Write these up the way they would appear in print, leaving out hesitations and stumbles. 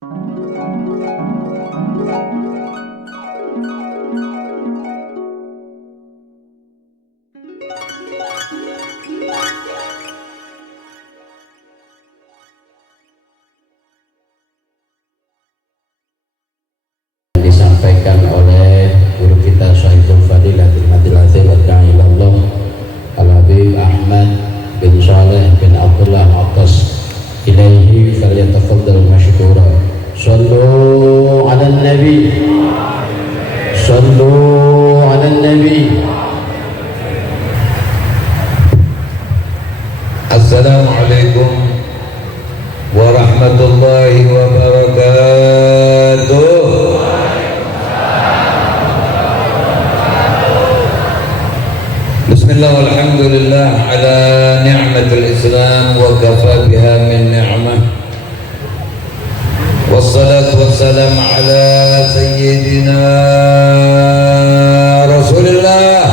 disampaikan oleh guru kita Syaikul Fadilah Al-Madilati wa Ta'ilallah Al-Habib Ahmad bin Saleh bin Abdullah Atas ilaihi falyatafaddal mashkura. Sallu ala nabi, sallu ala nabi. Assalamualaikum warahmatullahi wabarakatuh. Bismillah walhamdulillah ala ni'matil Islam wa kafa biha min ni'mah. Wassalatu wassalam ala sayyidina Rasulillah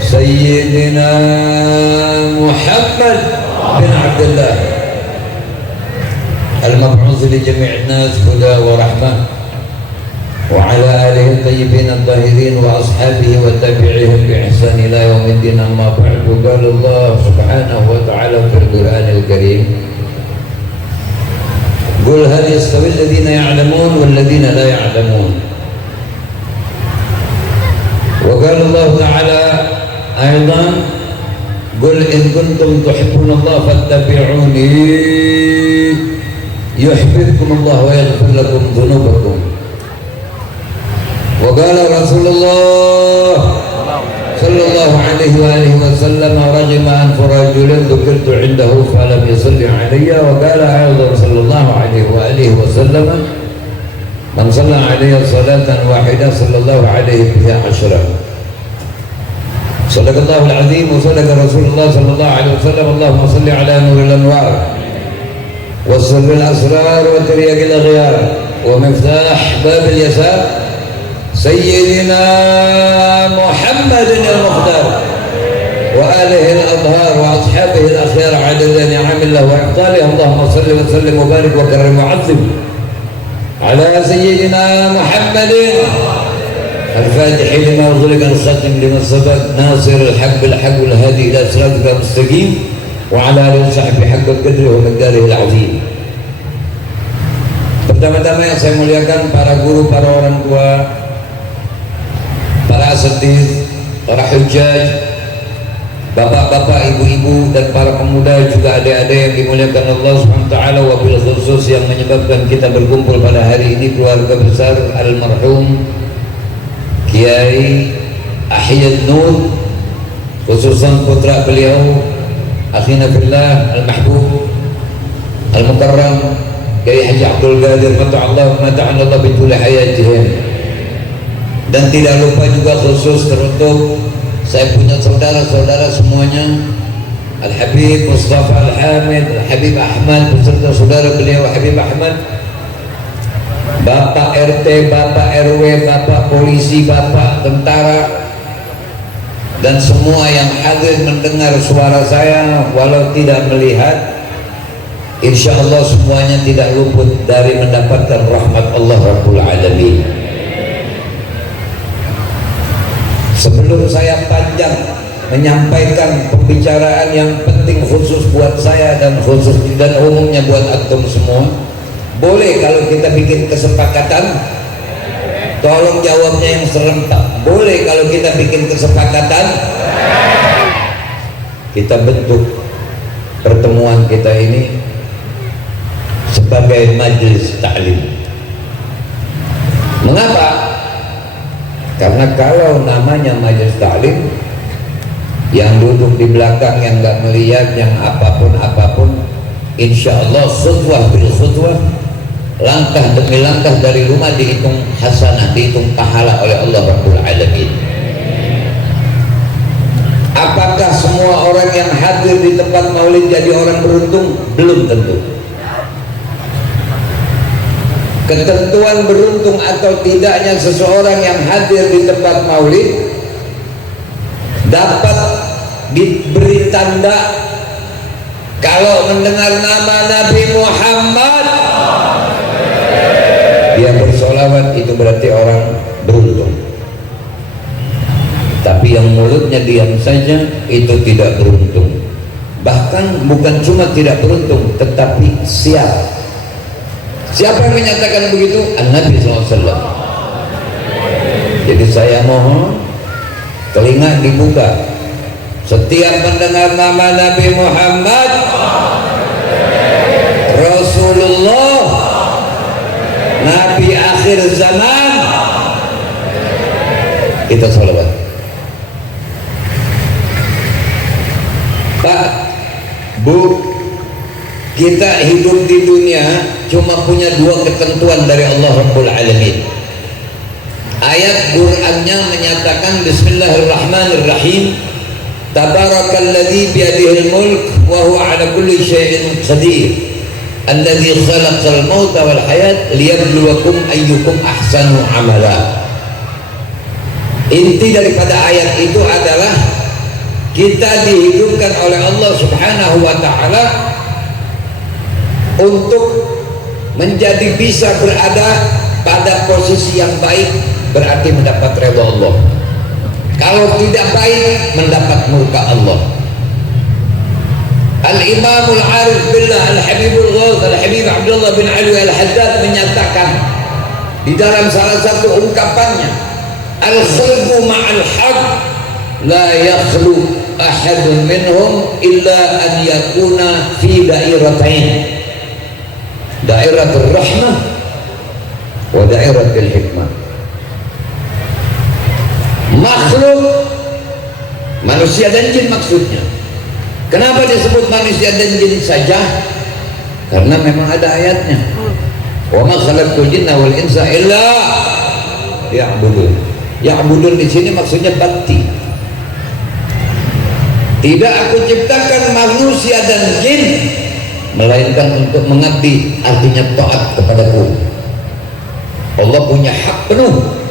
Sayyidina Muhammad bin Abdullah al-mab'uth li jami' an-nas huda wa rahmah wa ala alihi at-tayyibin at-tahirin wa ashabihi wa tabi'ihim bi ihsan ila yaumiddin. Amma ba'du. Qala Allah subhanahu wa ta'ala fil Qur'anil Karim, qul hal yastawi alladhina ya'lamun wal ladhina la ya'lamun. Wa qala Allah ta'ala aidan, qul in kuntum tuhibbuna Allah fattabi'uni yuhibbukum Allah wa yaghfir lakum dhunubakum. Wa qala Rasulullah sallallahu alaihi wa alihi wa sallam, raghima an rajulin dhukirtu indahu falam yusalli alayya. Wa qala aidan sallallahu alaihi wa alihi wa sallam, man shalla alayya salatan wahidah sallallahu alaihi biha 'ashra. Sadaqallahul azim wa sadaqa Rasulullah sallallahu alaihi wasallam. Allahumma salli ala nuril anwar wa sirril asrar wa tiryaqil aghyar wa miftah babil yasar sayyidina Muhammadin al-Mukhtar wa alihi al-adhar wa ashabihi al-akhyar adada ni'amillah wa ihtalih. Allahumma salli wa sallim wa barik wa karrim wa azim ala sayyidina Muhammadin الفاتح لما أغلق الختم لما سبق ناصر الحق بالحق والهادي إلى صراطك المستقيم وعلى آله وصحبه حق القدر ومقداره العظيم. Pertama-tama yang saya muliakan para guru, para orang tua, para asatidz, para hujjaj, bapak-bapak, ibu-ibu, dan para pemuda, juga adik-adik yang dimuliakan Allah SWT. Wabil khusus yang menyebabkan kita berkumpul pada hari ini, keluarga besar almarhum Kiai Ahyad Nur, khususan putra beliau akhina fillah al-mahbub al-mukarram Kiai Haji Abdul Qadir mata'allah bituli hayatihim. Dan tidak lupa juga khusus teruntuk saya punya saudara-saudara semuanya, Al-Habib Mustafa Al-Hamid, Al-Habib Ahmad beserta saudara beliau Habib Ahmad, Bapak RT, Bapak RW, Bapak polisi, Bapak tentara, dan semua yang hadir mendengar suara saya walau tidak melihat, insya Allah semuanya tidak luput dari mendapatkan rahmat Allah Rabbul Alamin. Sebelum saya panjang menyampaikan pembicaraan yang penting khusus buat saya dan khusus dan umumnya buat antum semua, boleh kalau kita bikin kesepakatan? Tolong jawabnya yang serempak. Boleh kalau kita bikin kesepakatan? Kita bentuk pertemuan kita ini sebagai majelis ta'lim. Mengapa? Karena kalau namanya majelis ta'lim, yang duduk di belakang, yang nggak melihat, yang apapun, insya Allah khutbah bil khutbah, langkah demi langkah dari rumah dihitung hasanah, dihitung pahala oleh Allah Rabbul Alamin. Apakah semua orang yang hadir di tempat maulid jadi orang beruntung? Belum tentu. Ketentuan beruntung atau tidaknya seseorang yang hadir di tempat maulid dapat diberi tanda kalau mendengar nama Nabi Muhammad bersolawat itu berarti orang beruntung. Tapi yang mulutnya diam saja itu tidak beruntung. Bahkan bukan cuma tidak beruntung, tetapi siap. Siapa yang menyatakan begitu? An-Nabi SAW. Jadi saya mohon telinga dibuka. Setiap mendengar nama Nabi Muhammad Rasulullah, Nabi akhir zaman, kita salawat. Pak, Bu, kita hidup di dunia cuma punya dua ketentuan dari Allah Rabbul Alamin. Ayat Qur'annya menyatakan Bismillahirrahmanirrahim, Tabarakalladzi biyadihil mulk wa huwa ala kulli syai'in qadir, alladzi khalaqal mauta wal hayat liyabluwakum ayyukum ahsanu amala. Inti daripada ayat itu adalah kita dihidupkan oleh Allah Subhanahu wa ta'ala untuk menjadi bisa berada pada posisi yang baik, berarti mendapat redha Allah. Kalau tidak baik, mendapat murka Allah. Al-Imamul Arif Billah Al-Habibul Ghaus Al-Habib Abdullah bin Ali Al-Haddad menyatakan di dalam salah satu ungkapannya, Al-Khalqu ma'al haq la yakhlu ahadun minhum illa an yakuna fi dairatain, dairatul rahmah wa dairatul hikmah. Makhluk manusia dan jin maksudnya. Kenapa disebut manusia dan jin saja? Karena memang ada ayatnya, wa ma khalaqtul jinna wal insa illa liya'budun. Ya'budun di sini maksudnya bakti. Tidak aku ciptakan manusia dan jin melainkan untuk mengabdi, artinya taat kepadaku. Allah punya hak penuh.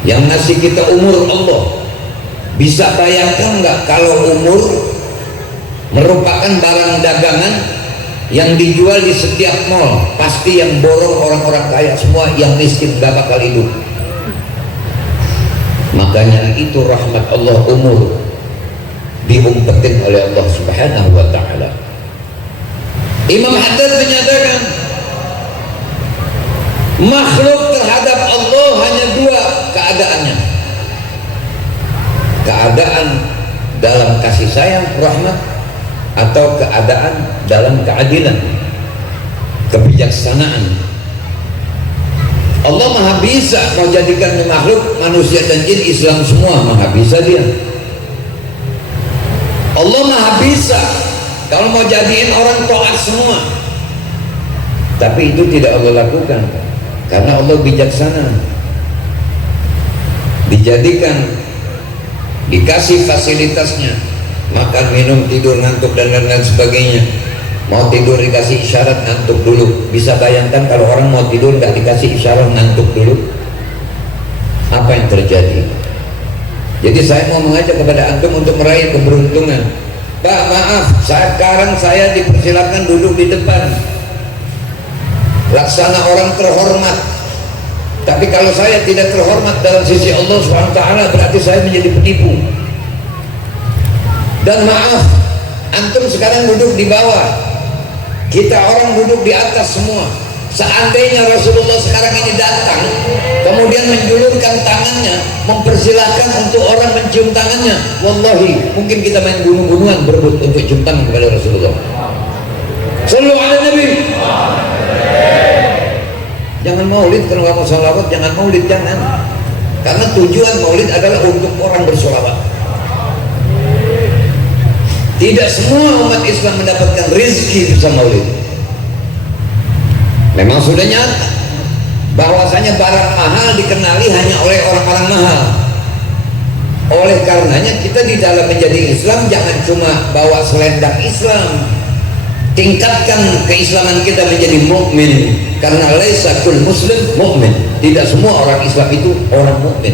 Yang ngasih kita umur Allah. Bisa bayangkan nggak kalau umur merupakan barang dagangan yang dijual di setiap mall, pasti yang borong orang-orang kaya semua, yang miskin gak bakal hidup. Makanya itu rahmat Allah, umur diumpetin oleh Allah Subhanahu wa ta'ala. Imam Haddad menyatakan makhluk terhadap Allah hanya dua keadaannya: keadaan dalam kasih sayang, rahmat, atau keadaan dalam keadilan, kebijaksanaan. Allah maha bisa mau jadikan makhluk manusia dan jin Islam semua, maha bisa dia. Allah maha bisa kalau mau jadiin orang taat semua, tapi itu tidak Allah lakukan karena Allah bijaksana. Dijadikan, dikasih fasilitasnya, makan, minum, tidur, ngantuk, dan lain-lain sebagainya. Mau tidur dikasih isyarat ngantuk dulu. Bisa bayangkan kalau orang mau tidur nggak dikasih isyarat ngantuk dulu, apa yang terjadi? Jadi saya mau mengajak kepada antum untuk meraih keberuntungan. Pak, maaf, sekarang saya dipersilakan duduk di depan laksana orang terhormat, tapi kalau saya tidak terhormat dalam sisi Allah SWT, berarti saya menjadi penipu. Dan maaf, antum sekarang duduk di bawah, kita orang duduk di atas semua. Seandainya Rasulullah sekarang ini datang kemudian menjulurkan tangannya, mempersilahkan untuk orang mencium tangannya, wallahi mungkin kita main gunung-gunungan berebut untuk cium tangan kepada Rasulullah. Sallu ala Nabi. Jangan maulid kalau nggak mau salawat, jangan maulid, jangan. Karena tujuan maulid adalah untuk orang bersolawat. Tidak semua umat Islam mendapatkan rezeki bersama maulid. Memang sudah nyata bahwasanya barang mahal dikenali hanya oleh orang-orang mahal. Oleh karenanya kita di dalam menjadi Islam jangan cuma bawa selendang Islam, tingkatkan keislaman kita menjadi mukmin. Karena laisa kul muslim mukmin, tidak semua orang Islam itu orang mukmin.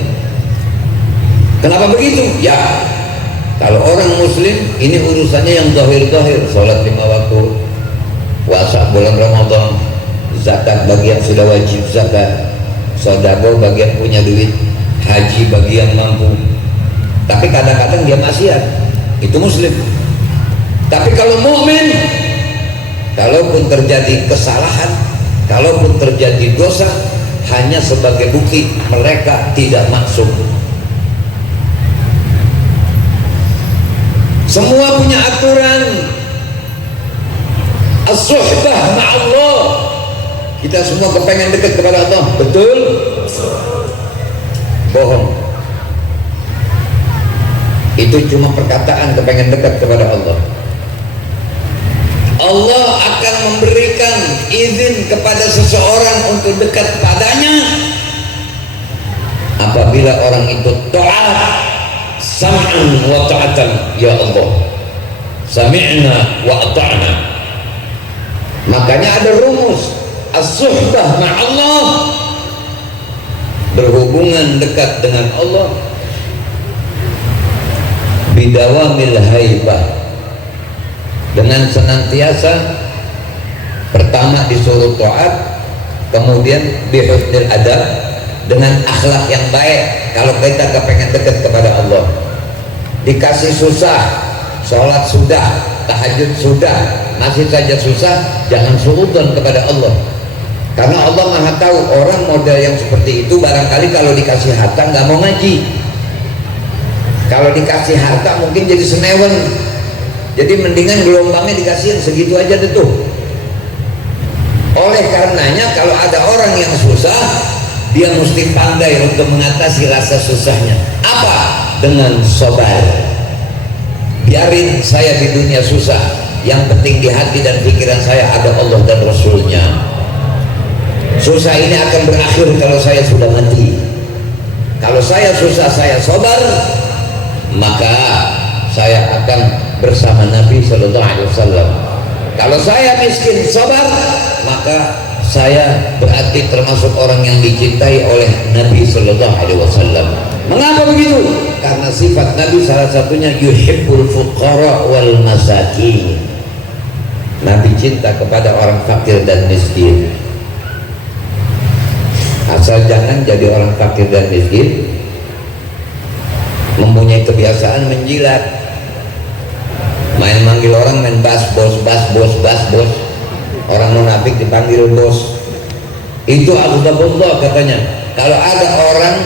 Kenapa begitu? Ya, kalau orang muslim ini urusannya yang zahir-zahir, sholat 5 waktu, puasa bulan Ramadan, zakat bagi yang sudah wajib zakat, sedekah bagi yang punya duit, haji bagi yang mampu. Tapi kadang-kadang dia maksiat, itu muslim. Tapi kalau mukmin, kalaupun terjadi kesalahan, kalaupun terjadi dosa, hanya sebagai bukti mereka tidak maksum. Semua punya aturan. As-suhbah ma'allah. Kita semua kepengen dekat kepada Allah, betul? Bohong. Itu cuma perkataan kepengen dekat kepada Allah. Allah akan memberikan izin kepada seseorang untuk dekat padanya apabila orang itu taat, sam'an wa ta'atan, ya Allah, sami'na wa ata'na. Makanya ada rumus as-suhbah ma'allah, berhubungan dekat dengan Allah, bidawamil haibah, dengan senantiasa pertama disuruh taat, kemudian bihusnil adab, dengan akhlak yang baik. Kalau kita kepengen dekat kepada Allah, dikasih susah, sholat sudah, tahajud sudah, masih saja susah, jangan suudzon kepada Allah, karena Allah maha tahu orang model yang seperti itu barangkali kalau dikasih harta nggak mau ngaji, kalau dikasih harta mungkin jadi senewen. Jadi mendingan gelombangnya dikasih yang segitu aja deh tuh. Oleh karenanya kalau ada orang yang susah, dia mesti pandai untuk mengatasi rasa susahnya. Apa? Dengan sabar. Biarin saya di dunia susah, yang penting di hati dan pikiran saya ada Allah dan Rasulnya. Susah ini akan berakhir kalau saya sudah mati. Kalau saya susah, saya sabar, maka saya akan bersama Nabi Sallallahu Alaihi Wasallam. Kalau saya miskin sabar, maka saya berarti termasuk orang yang dicintai oleh Nabi Sallallahu Alaihi Wasallam. Mengapa begitu? Karena sifat Nabi salah satunya yuhibbul fuqara wal masakin. Nabi cinta kepada orang fakir dan miskin. Asal jangan jadi orang fakir dan miskin mempunyai kebiasaan menjilat, main manggil orang, main bas bos. Orang munafik dipanggil bos. Itu aghdabullah katanya. Kalau ada orang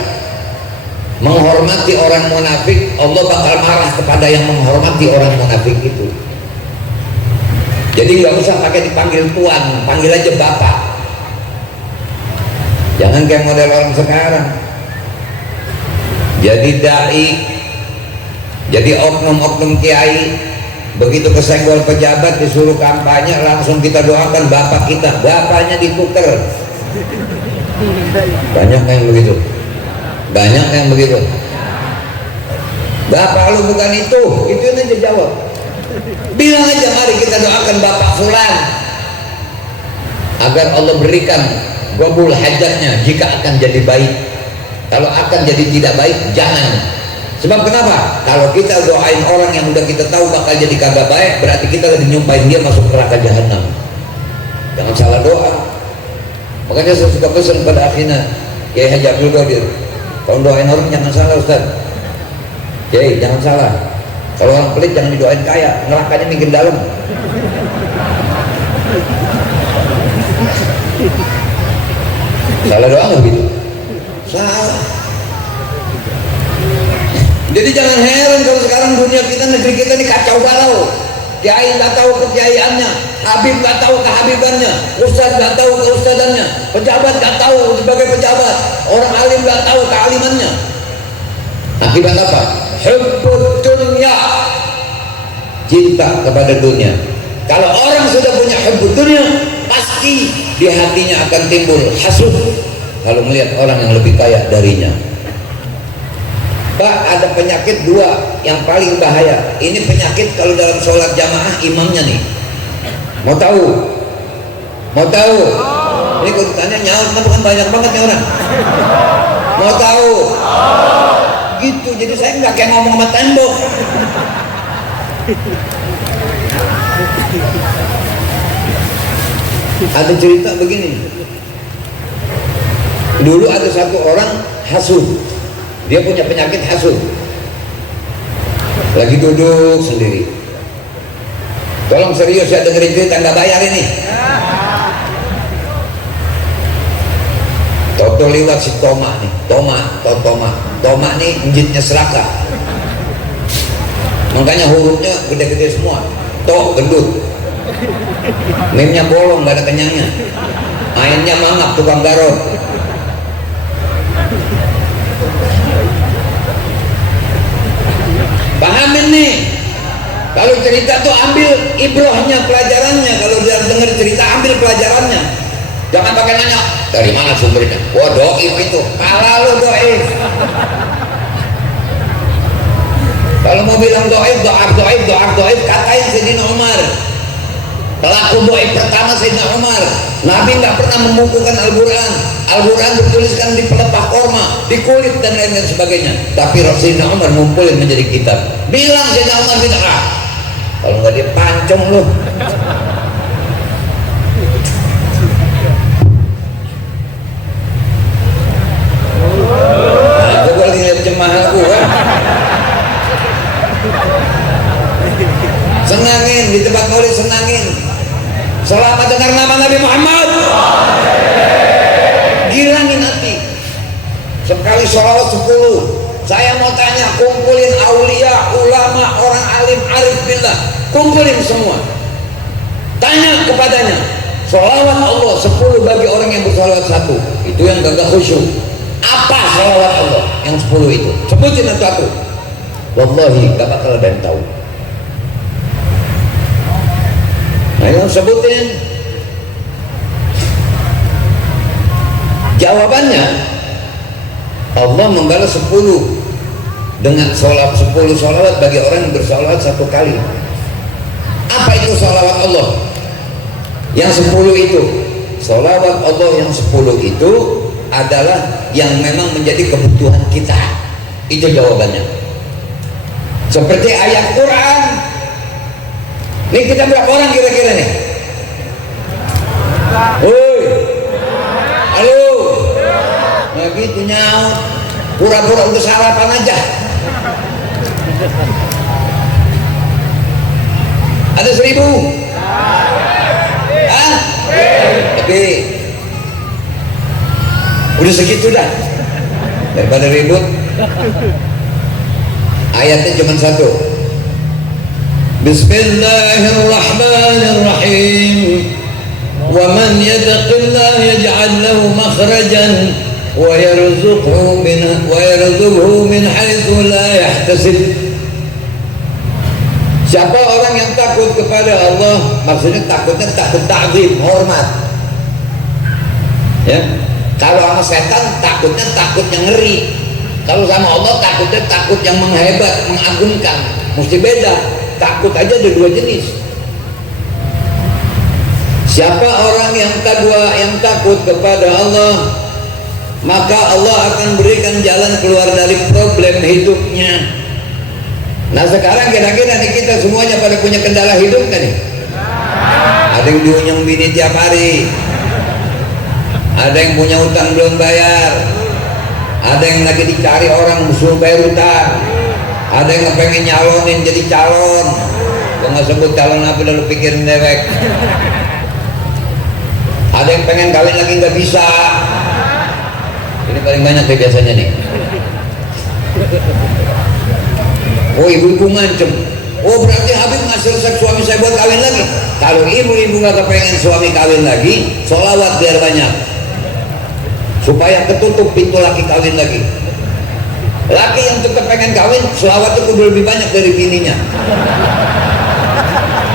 menghormati orang munafik, Allah bakal marah kepada yang menghormati orang munafik itu. Jadi nggak usah pakai dipanggil tuan, panggil aja bapak. Jangan kayak model orang sekarang. Jadi dai, jadi oknum-oknum kiai, begitu kesenggol pejabat disuruh kampanye langsung kita doakan bapak kita, bapaknya ditukar. Banyak yang begitu, banyak yang begitu. Bapak lu bukan itu aja jawab. Bilang aja mari kita doakan bapak fulan agar Allah berikan qabul hajatnya jika akan jadi baik. Kalau akan jadi tidak baik, jangan. Sebab kenapa? Kalau kita doain orang yang udah kita tahu bakal jadi kagak baik, berarti kita lagi nyumpain dia masuk neraka jahanam. Jangan salah doa. Makanya saya suka pesan pada akhirnya Kiai Haji Abdul Qadir, kalau doain orang jangan salah Ustaz. Kiai jangan salah. Kalau orang pelit jangan didoain kaya, nerakanya minggir dalam. Salah doa nggak gitu? Salah. Jadi jangan heran kalau sekarang dunia kita, negeri kita ini kacau balau. Kiai nggak tahu kekiaiannya, habib nggak tahu kehabibannya, ustadz nggak tahu keustadannya, pejabat nggak tahu sebagai pejabat, orang alim nggak tahu kealimannya. Akibat apa? Hubbud dunya, cinta kepada dunia. Kalau orang sudah punya hubbud dunya, pasti di hatinya akan timbul hasud kalau melihat orang yang lebih kaya darinya. Pak, ada penyakit dua yang paling bahaya. Ini penyakit kalau dalam sholat jamaah imamnya nih. Mau tahu? Mau tahu? Ini kalau ditanya nyaut, kan banyak banget nih orang. Mau tahu? Gitu, jadi saya nggak kayak ngomong sama tembok. Ada cerita begini, dulu ada satu orang hasud, dia punya penyakit hasud, lagi duduk sendiri. Tolong serius ya, dengerin cerita, nggak bayar ini. Toto lewat si Toma nih, Toma nih njitnya serakah, makanya hurufnya gede-gede semua. Tok gendut, mimnya bolong, gak ada kenyangnya, mainnya mangap, tukang garot. Pahamin nih, kalau cerita tuh ambil ibrohnya, pelajarannya. Kalau dia dengar cerita ambil pelajarannya, jangan pakai nanya dari mana sumbernya. Wah, doib itu, pala lu doib. Kalau mau bilang doib, katain Sayyidina Umar. Pelaku doib pertama Sayyidina Umar. Nabi nggak pernah membukukan Al-Quran. Al-Quran dituliskan di pelepah korma, di kulit dan lain-lain sebagainya. Tapi Sayyidina Umar ngumpulin menjadi kitab. Bilang Sayyidina Umar bid'ah. Kalau nggak dia pancung lu. Nah, coba lihat jemaah gua. Senangin di tempat maulid, senangin. Selamat dengar nama Nabi Muhammad. Gilangin hati. Sekali sholawat 10. Saya mau tanya, kumpulin aulia, ulama, orang alim, arif billah, kumpulin semua. Tanya kepadanya, sholawat Allah 10 bagi orang yang bersolawat 1. Itu yang gagah khusyuk. Apa sholawat Allah yang 10 itu? Sebutin satu-satu. Wallahi gak bakal ada yang tahu. Ayo sebutin. Jawabannya, Allah membalas 10 dengan 10 sholawat bagi orang yang bersolawat 1 kali. Apa itu sholawat Allah? Yang 10 itu, sholawat Allah yang 10 itu adalah yang memang menjadi kebutuhan kita. Itu jawabannya. Seperti ayat Quran. Nih kita berapa orang kira-kira nih? Woi, halo. Nah gitu nyaut, pura-pura udah sarapan aja. Ada 1000? Hah? Tapi udah segitu dah, daripada ribut. Ayatnya cuma 1. Bismillahirrahmanirrahim. Wa man yattaqillah yaj'al lahu makhrajan wa yarzuqhu min haitsu la yahtasib. Siapa orang yang takut kepada Allah, maksudnya takutnya takut ta'zim, hormat. Ya. Kalau sama setan takutnya takut yang ngeri. Kalau sama Allah takutnya takut yang menghebat, mengagungkan. Mesti beda. Takut aja ada 2 jenis. Siapa orang yang takwa, yang takut kepada Allah, maka Allah akan berikan jalan keluar dari problem hidupnya. Nah sekarang kira-kira nih kita semuanya pada punya kendala hidup kan nih? Ada yang diunyeng bini tiap hari, ada yang punya utang belum bayar, ada yang lagi dicari orang suruh bayar utang, ada yang pengen nyalonin jadi calon. Gua nggak sebut calon apa, lalu pikirin dewek. Ada yang pengen kawin lagi nggak bisa. Ini paling banyak deh biasanya nih. Oh ibu-ibu ngancem, oh berarti Habib ngasih resep suami saya buat kawin lagi. Kalau ibu-ibu nggak kepengen suami kawin lagi, sholawat biar banyak, supaya ketutup pintu laki kawin lagi. Laki yang tetap pengen kawin, sholawat itu kudu lebih banyak dari bininya.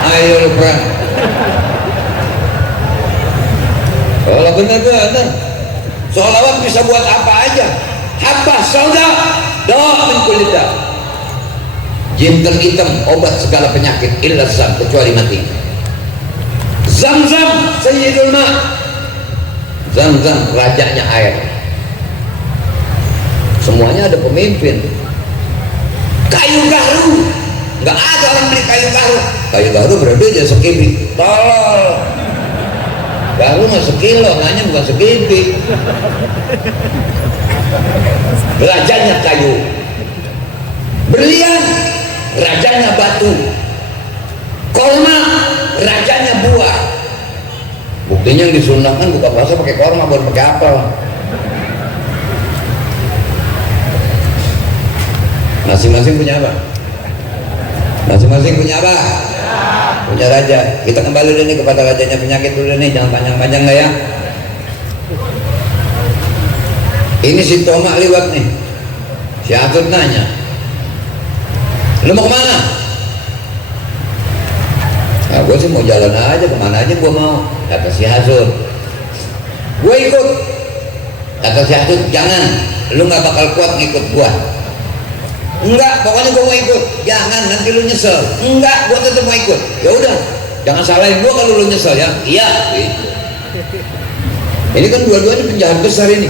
Ayo perang. Kalau benar-benar sholawat bisa buat apa aja. Habbah sauda dawa min kulli da. Jinten hitam obat segala penyakit, illa zam, kecuali mati. Zam-zam sayyidul ma. Zam-zam rajanya air. Semuanya ada pemimpin. Kayu garu, nggak ada orang beli kayu garu. Kayu garu berarti aja sekibri. Tolol. Baru mah sekilo, nanya bukan segipit. Rajanya kayu, berlian rajanya batu, korma rajanya buah. Buktinya yang disunahkan buka puasa pakai korma, bukan pakai apel. Masing-masing punya apa? Masing-masing punya apa? Punya raja. Kita kembali dulu nih kepada rajanya penyakit dulu nih, jangan panjang-panjang lah ya. Ini si Tomak liwat nih, si Atut nanya, lu mau kemana? Nah, gue sih mau jalan aja, kemana aja gue mau. Kata si Hasud, gue ikut. Kata si Hasud, jangan, lu gak bakal kuat ngikut gue. Enggak, pokoknya gue mau ikut. Jangan, nanti lu nyesel. Enggak, gue tetap mau ikut. Ya udah, jangan salahin gue kalau lu nyesel ya. Iya, gitu. Ini kan dua-duanya penjahat besar ini.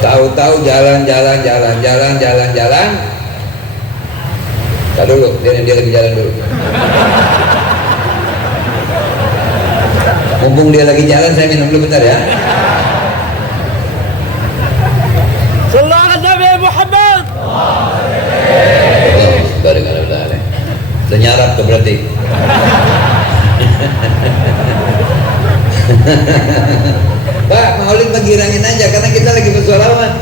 Tahu-tahu jalan. Tahu dulu, dia lagi jalan dulu. Mumpung dia lagi jalan, saya minum dulu bentar ya. Sallallahu alaihi Nabi Muhammad. Udah nyarap tuh berarti. Pak, maulid menggirangin aja karena kita lagi bersolawat.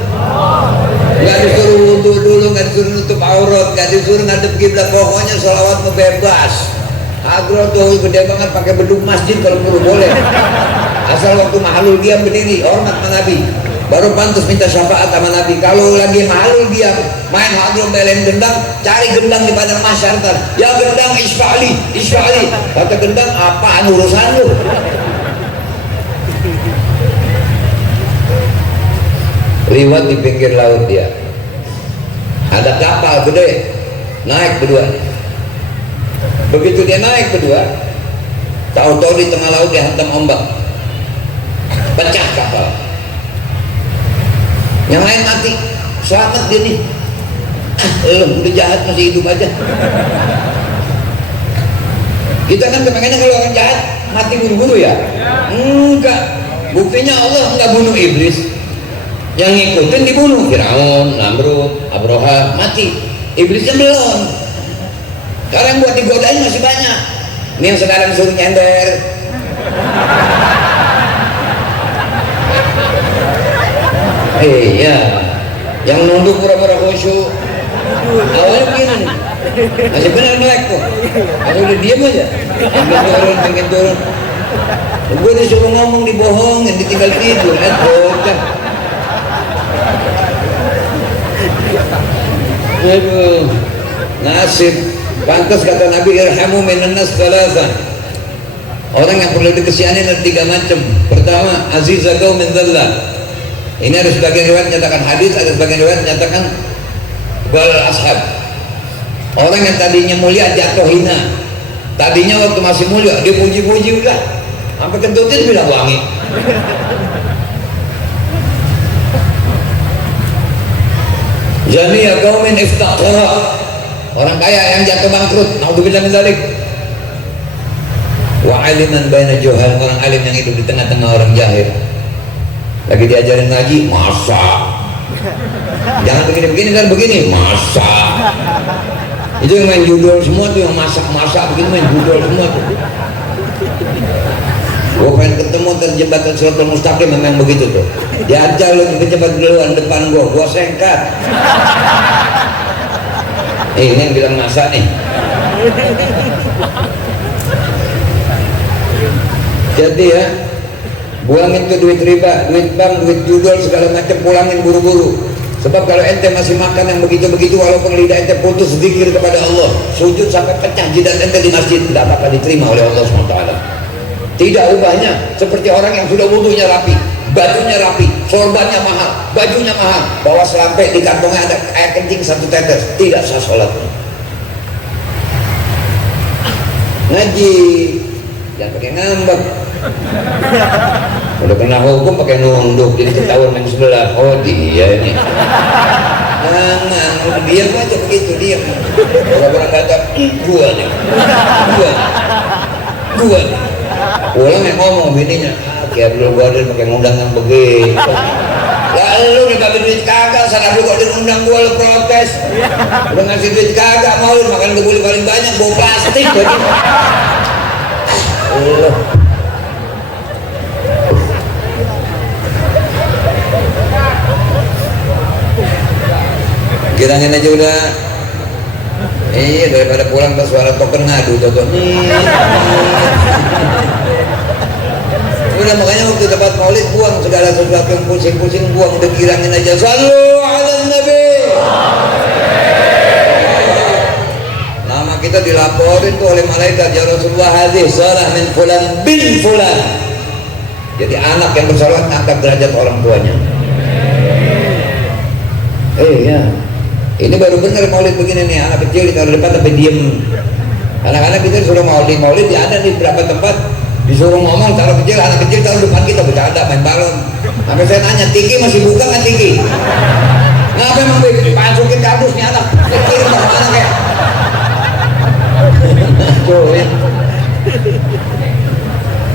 Gak disuruh wudhu dulu, gak disuruh nutup aurat, gak disuruh ngadep kiblat, pokoknya solawat bebas. Agro tuh gede banget pakai beduk masjid kalau perlu boleh. Asal waktu mahalul diam berdiri, hormat sama Nabi. Baru pantas minta syafaat sama Nabi. Kalau lagi mahalul diam, main hadron belen gendang, cari gendang di padang mahsyar. Ya gendang isfa'li. Kata gendang, apaan urusan lu? Liwat di pinggir laut dia. Ada kapal gede, naik berdua. Begitu dia naik berdua, tahu-tahu di tengah laut dia hantam ombak, pecah kapal. Yang lain mati, selamat dia nih. Udah jahat masih hidup aja. Kita kan kepengennya kalau orang jahat mati buru-buru ya. Enggak, buktinya Allah enggak bunuh iblis. Yang ngikutin dibunuh, Firaun, Namrud, Abroha, mati. Iblisnya belum. Karena yang buat digodain masih banyak. Ini yang sekarang suruh nyender. Iya, yang nunduk pura-pura khusyuk. Awalnya begini, masih benar melek kok. Kalau udah diam aja, pengen turun. Gue disuruh ngomong dibohongin, ditinggal tidur, bocah. Aduh, nasib. Pantas kata Nabi, irhamu minan nas thalatha. Orang yang perlu dikasihanin ada 3 macam. Pertama, azizah qaumin dhalla. Ini ada sebagian riwayat menyatakan hadis, ada sebagian riwayat menyatakan gal ashab. Orang yang tadinya mulia jatuh hina. Tadinya waktu masih mulia dia puji-puji udah sampai kentutin bilang wangi. Jani ya qaumin iftaqara. Orang kaya yang jatuh bangkrut, naudzubillah min dzalik. Wa aliman baina juhal, orang alim yang hidup di tengah-tengah orang jahil. Lagi diajarin ngaji, masak. Jangan begini-begini kan begini, masak. Itu yang main judul semua tuh, yang masak-masak begini main judul semua tuh. Gue pengen ketemu terjebatan Siratal Mustaqim memang begitu tuh. Diajar lu cepat duluan depan gue sengkat. Ini yang bilang masak nih. Jadi ya, buangin tuh duit riba, duit bank, duit judul segala macam, pulangin buru-buru. Sebab kalau ente masih makan yang begitu-begitu, walaupun lidah ente putus zikir kepada Allah, sujud sampai pecah jidat ente di masjid, tidak bakal diterima oleh Allah SWT. Tidak ubahnya seperti orang yang sudah wudunya rapi, bajunya rapi, sorbannya mahal, bajunya mahal, bawa selampe di kantongnya ada air kencing 1 tetes, tidak sah sholatnya. Ngaji jangan pakai ngambek. Udah kena hukum pakai nunduk, jadi ketahuan yang sebelah. Oh dia ini. Jangan, diam aja begitu, diam. Orang-orang datang, gua nih. Pulang yang ngomong bininya, kayak belum gua pakai ngundang yang begitu. Lah lu nih bagi duit kagak, sana lu kok diundang gua lu protes. Udah ngasih duit kagak mau makan kebuli paling banyak bawa plastik jadi. Kirangin aja udah. Iya daripada pulang pas suara token ngadu token. Udah makanya waktu tempat maulid buang segala sesuatu yang pusing-pusing buang, udah kirangin aja. Sallu ala nabi. Nama kita dilaporin tuh oleh malaikat, ya Rasulullah hadis salah min fulan bin fulan. Jadi anak yang bersalat angkat derajat orang tuanya. Ya. Ini baru bener maulid begini nih, anak kecil ditaruh depan tapi diem. Anak-anak kita disuruh maulid ada di beberapa tempat disuruh ngomong, taruh kecil, anak kecil taruh depan kita bercanda main balon. Sampai saya tanya, Tiki masih buka kan Tiki? Ngapa emang masukin kardus nih anak? Kecil mana kayak?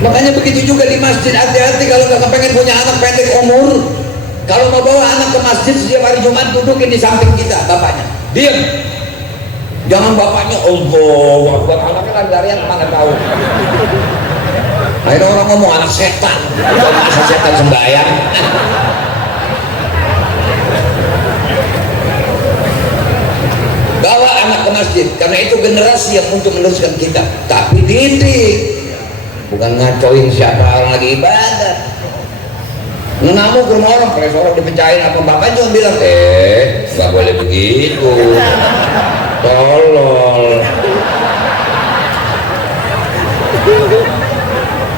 Makanya begitu juga di masjid, hati-hati kalau nggak pengen punya anak pendek umur. Kalau mau bawa anak ke masjid setiap hari Jumat, dudukin di samping kita bapaknya, diam. Jangan bapaknya Allah buat anaknya kan larian mana tahu. Akhirnya orang ngomong anak setan, masa setan sembahyang. Bawa anak ke masjid, karena itu generasi yang untuk meneruskan kita. Tapi didik, bukan ngacoin siapa orang lagi ibadah. Ngenamu ke rumah orang, kalau orang dipecahin apa bapak juga bilang, gak boleh begitu, tolol.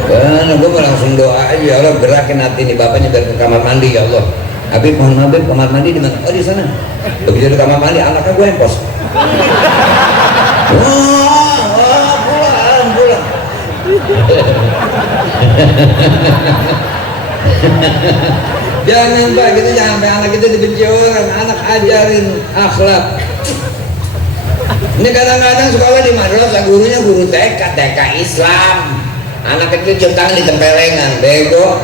Dan gue langsung doa aja, ya Allah gerakin hati nih bapaknya biar ke kamar mandi ya Allah. Habib mohon maaf, kamar mandi di mana? Oh di sana. Begitu di kamar mandi anaknya gue yang pos. Pulang. Jangan Pak, kita jangan sampai anak kita dibenci orang. Anak ajarin akhlak. Ini kadang-kadang sekolah di madrasah gurunya guru TK Islam. Anak kecil cium tangan di tempelengan, bego.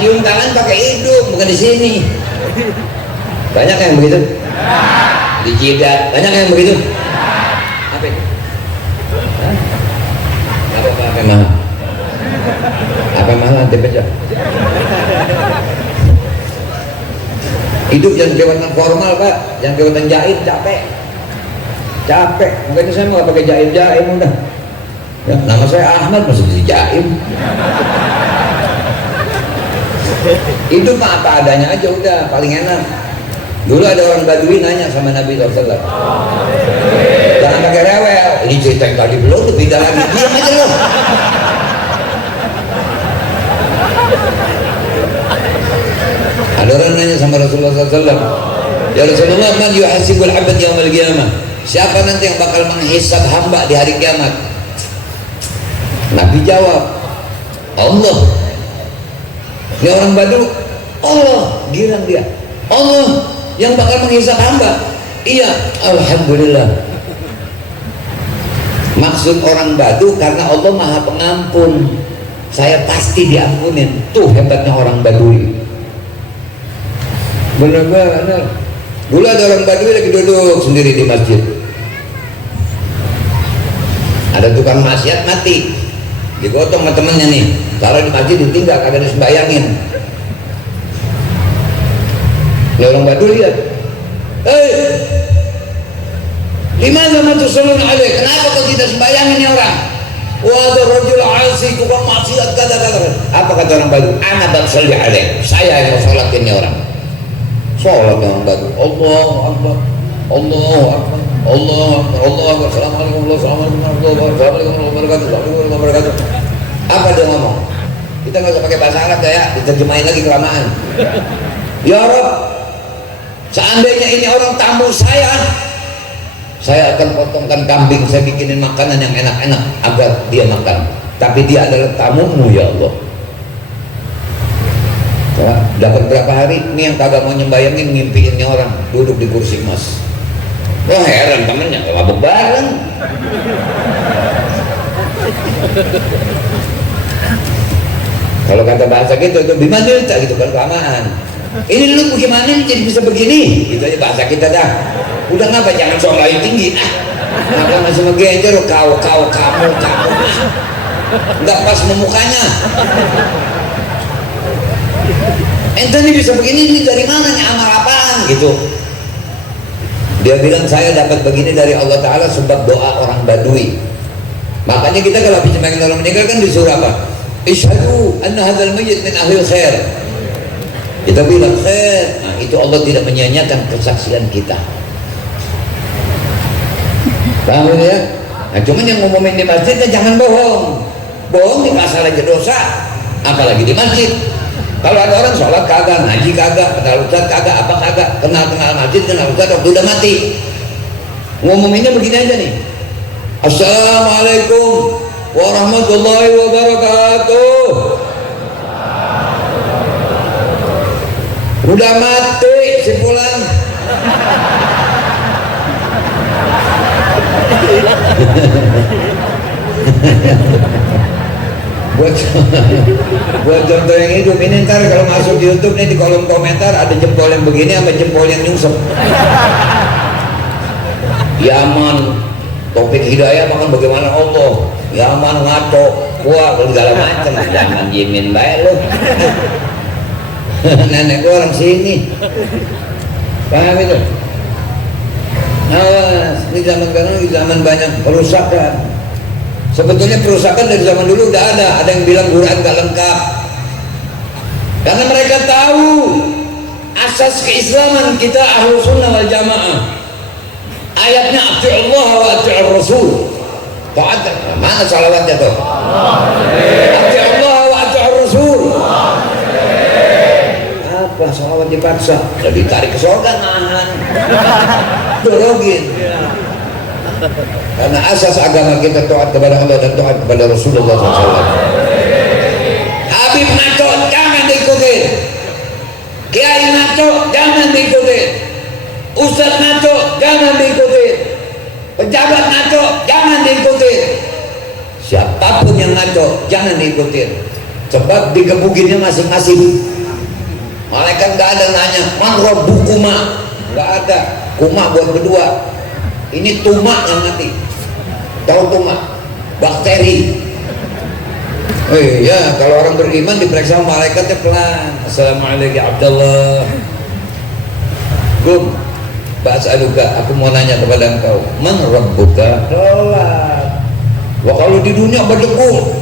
Cium tangan pakai hidung, bukan di sini. Banyak yang begitu. Di jidat, banyak yang begitu. Apa itu? Apa mahal? Apa mahal nanti pecah? Hidup jangan kelewatan formal Pak, jangan kelewatan jahit, capek. Makanya saya mau pakai jahit udah. Ya, nama saya Ahmad masih dijaim. Hidup mah apa adanya aja udah, paling enak. Dulu ada orang Badui nanya sama Nabi SAW, jangan pakai rewel. Ini cerita yang tadi belum, tuh beda lagi. Diam aja loh. Ada orang nanya sama Rasulullah SAW, ya Rasulullah, man yuhasibul abad yaumil qiyamah, siapa nanti yang bakal menghisab hamba di hari kiamat? Nabi jawab, Allah. Ini orang Badu, Allah, girang dia, Allah yang bakal menghisab hamba. Iya, alhamdulillah. Maksud orang Badu karena Allah maha pengampun, saya pasti diampunin. Tuh hebatnya orang Badui. Benar-benar. Dulu ada orang Badui lagi duduk sendiri di masjid, ada tukang maksiat mati, digotong sama temennya nih, taruh di masjid ditinggal, kagak disembayangin. Ini orang Badui lihat, Gimana matusalun alaih? Kenapa kau tidak sembayangin ini orang? Wah, rajul asi, tukang maksiat, kata-kata. Apa kata orang Badui? Ana baksalli alaih. Saya yang sholatin ini orang. Sholat orang Badui. Allahu Akbar, Allahu Akbar, Allahu Akbar, Allahu Akbar. Assalamualaikum warahmatullahi wabarakatuh. Apa dia ngomong? Kita nggak usah pakai bahasa Arab ya, diterjemahin lagi kelamaan. Ya Rabb, seandainya ini orang tamu saya akan potongkan kambing, saya bikinin makanan yang enak-enak agar dia makan. Tapi dia adalah tamumu ya Allah. Wah, dapat berapa hari? Ini yang kagak mau nyembayangin ngimpiinnya orang duduk di kursi emas. Wah heran temennya, mabuk bareng. Kalau kata bahasa gitu, itu gimana gitu kan kelamaan. Ini lu bagaimana nih jadi bisa begini? Itu aja bahasa kita dah. Udah ngapa jangan soal lain tinggi. Maka masih ngegenjer kamu. Nggak pas memukanya. Ente nih bisa begini nih dari mana nih, amal apaan gitu. Dia bilang saya dapat begini dari Allah Ta'ala sebab doa orang Badui. Makanya kita kalau habis nyembahin orang meninggal kan disuruh apa? Isyhadu anna hadzal mayyit min ahlil khair. Kita bilang khair. Nah, itu Allah tidak menyia-nyiakan kesaksian kita. Paham ya? Nah, cuman yang ngumumin di masjid jangan bohong. Bohong di pasar aja dosa, apalagi di masjid. Kalau ada orang sholat kagak, ngaji kagak, kenal ustaz kagak, apa kagak, kenal masjid, kenal ustaz waktu udah mati. Ngumuminnya begini aja nih. Assalamualaikum warahmatullahi wabarakatuh. Udah mati si fulan. buat contoh yang hidup ini, ntar kalau masuk di YouTube nih di kolom komentar ada jempol yang begini sama jempol yang nyungsep. Yaman topik hidayah makan bagaimana Allah, Yaman ngaco, wah segala macam. Jangan jimin baik lu. Nenek gua orang sini, paham itu? Nah, ini zaman sekarang zaman banyak perusakan. Sebetulnya perusakan dari zaman dulu udah ada yang bilang Quran gak lengkap. Karena mereka tahu asas keislaman kita ahlu sunnah wal jamaah. Ayatnya ati'ullah wa ati'ur rasul. Taat, mana salawatnya tuh? Ati'ullah wa ati'ur rasul. Apa salawat dipaksa? Udah ditarik ke surga nahan. Dorogin. Karena asas agama kita taat kepada Allah dan taat kepada Rasulullah SAW. Habib ngaco jangan diikutin, kiai ngaco jangan diikutin, ustaz ngaco jangan diikutin, pejabat ngaco jangan diikutin. Siapapun yang ngaco jangan diikutin, sebab digebukinnya masing-masing. Malaikat nggak ada nanya man rabbukuma, nggak ada. Kuma buat berdua. Ini tumak yang mati. Tahu tumak? Bakteri. Ya, kalau orang beriman diperiksa malaikatnya pelan. Assalamualaikum ya Abdullah. Gum, ba'as'aluka, aku mau nanya kepada engkau. Man rabbuka? Sholat. Wah, kalau di dunia berdekul.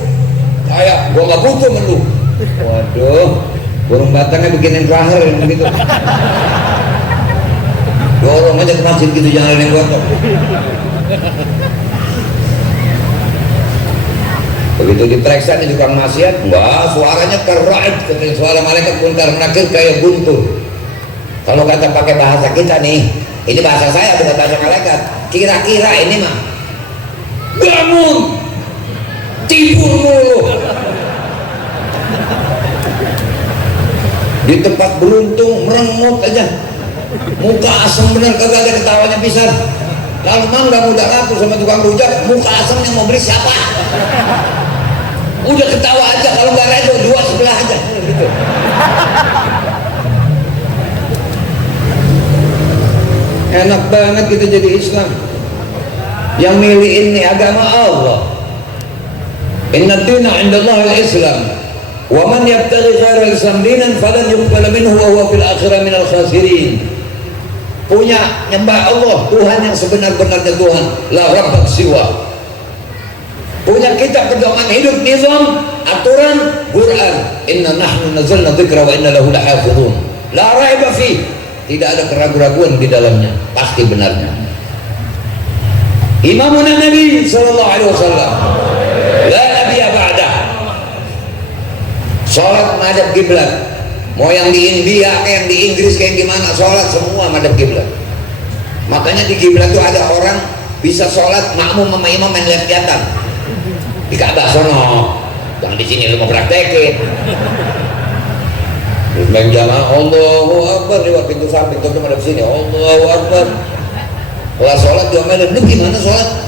Kayak gua nggak butuh melu. Waduh, burung batangnya bikinin rahar yang begitu. Dorong aja ke masjid gitu, jangan ada yang gotok. Begitu diperiksa di tukang maksiat, wah suaranya terraib, suara malaikat munkar nakir kayak guntur. Kalau kata pakai bahasa kita nih, ini bahasa saya bukan bahasa malaikat. Kira-kira ini mah bangun, tidur mulu. Di tempat beruntung merengut aja. Muka asem bener, kagak ada ketawanya pisan. Lalu mang udah laku sama tukang rujak, muka asem yang mau beli siapa? Udah ketawa aja, kalau nggak ada dua sebelah aja gitu. Enak banget kita jadi Islam. Yang milih ini agama Allah. Inna dina indallahi al-Islam. Wa man yabtaghi ghairal Islam dinan falan yuqbala minhu wa huwa fil akhirah minal khasirin. Punya nyembah Allah, Tuhan yang sebenar-benarnya Tuhan, la rabbak siwa. Punya kitab pedoman hidup, nizam, aturan, Quran. Inna nahnu nazzalna dzikra wa inna lahu lahafizun. La raiba fi. Tidak ada keraguan-raguan di dalamnya, pasti benarnya. Imamuna Nabi sallallahu alaihi wasallam. La nabiyya ba'dah. Salat madhab kiblat. Mau yang di India, yang di Inggris, kayak gimana, sholat semua madhab kiblat. Makanya di kiblat itu ada orang bisa sholat makmum sama imam yang lihat-lihatan di Ka'bah sono, jangan di sini lu mau praktekin. Terus main jamaah, Allahu Akbar, lewat pintu samping, pintu madhab sini, Allahu Akbar. Wah, sholat diomelin, lu gimana sholat?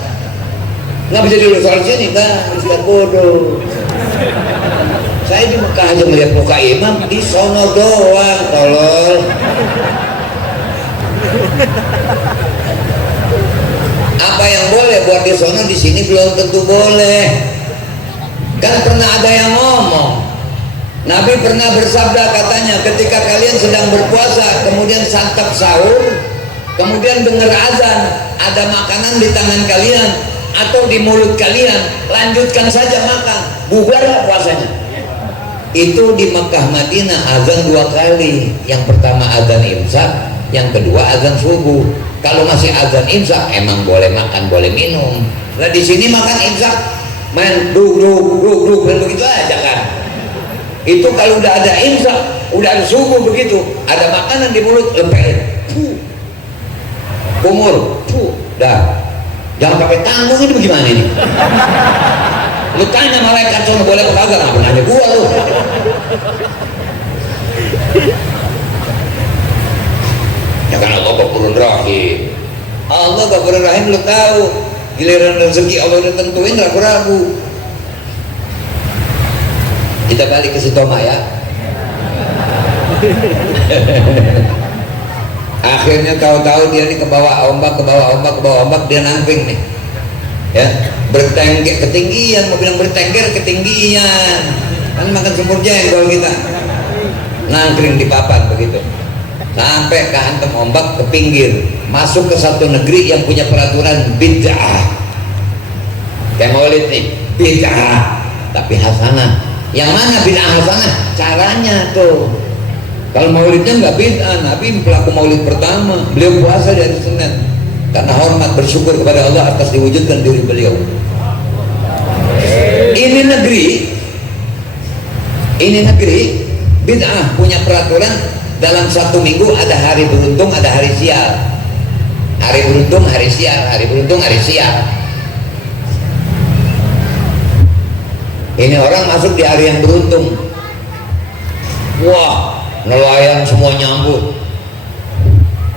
Nggak bisa dulu sholat sini, kan? Ustaz bodoh. Saya di Mekah aja melihat muka imam, di sono doang, tolol. Apa yang boleh buat di sono, di sini belum tentu boleh. Kan pernah ada yang ngomong, Nabi pernah bersabda katanya, ketika kalian sedang berpuasa, kemudian santap sahur, kemudian dengar azan, ada makanan di tangan kalian atau di mulut kalian, lanjutkan saja makan, bubarlah puasanya. Itu di Mekah Madinah azan 2 kali. Yang pertama azan imsak, yang kedua azan subuh. Kalau masih azan imsak emang boleh makan, boleh minum. Nah di sini makan imsak main duk begitu aja kan. Itu kalau udah ada imsak, udah ada subuh begitu, ada makanan di mulut, lempein, kumur, dah. Jangan pakai tanggung, ini bagaimana ini? Lu tanya malaikat sono boleh apa kagak, nggak nanya gua lu. Ya kan Allah Ghafurur Rahim. Allah Ghafurur Rahim, lu tahu giliran rezeki Allah udah tentuin, ragu-ragu. Kita balik ke Sitoma ya. Akhirnya tahu-tahu dia nih ke bawah ombak, dia namping nih. Ya, bertengger ketinggian, mau bilang bertengger ketinggian. Kan makan semur jengkol kita. Nangkring di papan begitu. Sampai kehantem ombak ke pinggir, masuk ke satu negeri yang punya peraturan bid'ah. Kayak Maulid nih, bid'ah tapi hasanah. Yang mana bid'ah hasanah? Caranya tuh. Kalau maulidnya nggak bid'ah, Nabi pelaku maulid pertama, beliau puasa di hari Senin karena hormat bersyukur kepada Allah atas diwujudkan diri beliau. Ini negeri bid'ah punya peraturan, dalam 1 minggu ada hari beruntung, ada hari sial. Hari beruntung, hari sial, hari beruntung, hari sial. Ini orang masuk di hari yang beruntung. Wah, nelayan semua nyambut.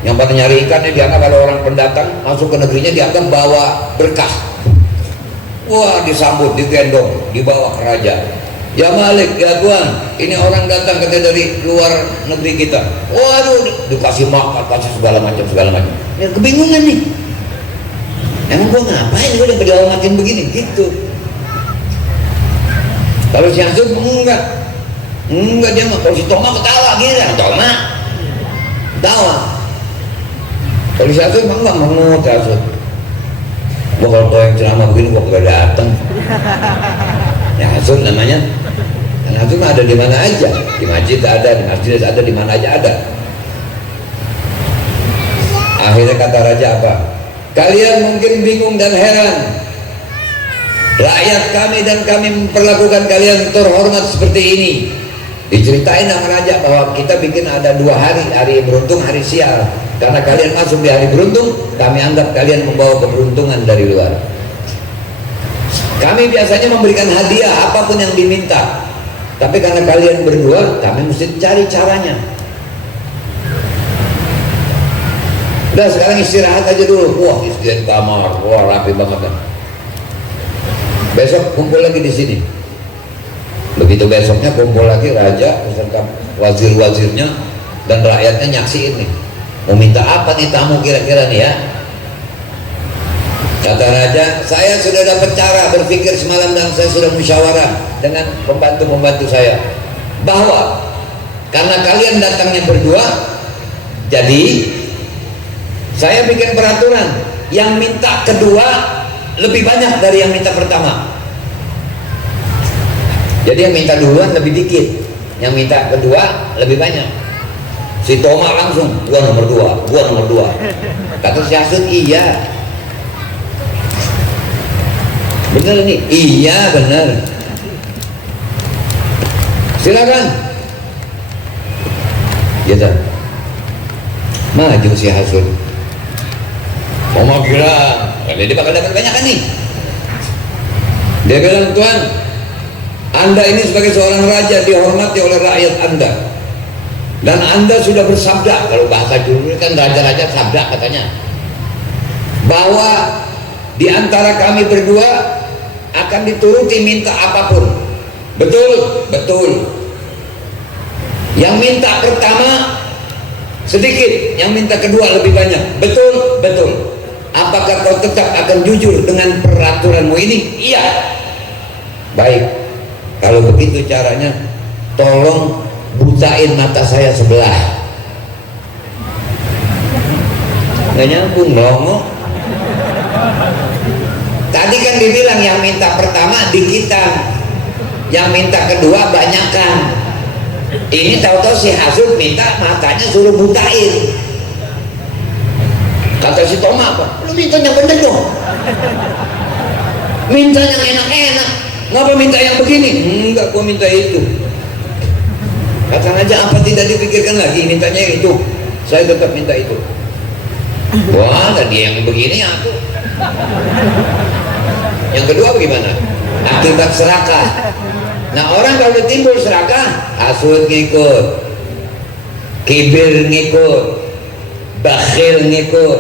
Yang pada nyari ikannya dianggap, kalau orang pendatang masuk ke negerinya dianggap bawa berkah. Wah, disambut, digendong, dibawa ke raja. Ya Malik, ya Tuan, ini orang datang katanya dari luar negeri kita. Waduh, dikasih makan, kasih segala macam. Ya, kebingungan nih. Emang gua ngapain gua udah dihormatin begini gitu. Kalau si Hasud enggak, dia mah kalau si Toma ketawa gitu, ketawa. Kalau si Hasud mah enggak mau Hasud. Gua kalau tahu yang ceramah begini gua kagak datang. Ya Hasud namanya. Dan Hasud mah ada di mana aja, di masjid ada, di masjid ada, di mana aja ada. Akhirnya kata raja apa? Kalian mungkin bingung dan heran, rakyat kami dan kami memperlakukan kalian terhormat seperti ini. Diceritain sama raja bahwa kita bikin ada 2 hari, hari beruntung, hari sial. Karena kalian masuk di hari beruntung, kami anggap kalian membawa keberuntungan dari luar. Kami biasanya memberikan hadiah apapun yang diminta, tapi karena kalian berdua, kami mesti cari caranya. Udah sekarang istirahat aja dulu. Wah, istirahat kamar, wah rapi banget kan. Besok kumpul lagi di sini. Begitu besoknya kumpul lagi raja beserta wazir-wazirnya dan rakyatnya nyaksiin nih. Mau minta apa nih tamu kira-kira nih ya? Kata raja, saya sudah dapat cara berpikir semalam dan saya sudah musyawarah dengan pembantu-pembantu saya bahwa karena kalian datangnya berdua, jadi saya bikin peraturan yang minta kedua lebih banyak dari yang minta pertama. Jadi yang minta duluan lebih dikit, yang minta kedua lebih banyak. Si Toma langsung, gua nomor 2. Kata si Hasud, iya bener nih, iya bener, silakan. Gitu. Maju si Hasud. Toma kira dia bakal dapat banyak kan nih. Dia bilang, Tuan, Anda ini sebagai seorang raja dihormati oleh rakyat Anda. Dan Anda sudah bersabda, kalau bahasa dulu kan raja-raja sabda katanya, bahwa di antara kami berdua akan dituruti minta apapun. Betul? Betul. Yang minta pertama sedikit, yang minta kedua lebih banyak. Betul? Betul. Apakah kau tetap akan jujur dengan peraturanmu ini? Iya. Baik. Kalau begitu caranya, tolong butain mata saya sebelah. Nggak nyambung dong. Tadi kan dibilang yang minta pertama dikitan, yang minta kedua banyakan. Ini tahu-tahu si hasud minta matanya suruh butain. Kata si Toma apa? Lu minta yang bener dong. Minta yang enak-enak. Ngapa minta yang begini? Enggak, gua minta itu. Katakan aja apa tidak dipikirkan lagi, mintanya itu. Saya tetap minta itu. Wah, dia yang begini aku. Yang kedua bagaimana? Akibat serakah. Nah, orang kalau timbul serakah, hasud ngikut, kibir ngikut, bakhil ngikut,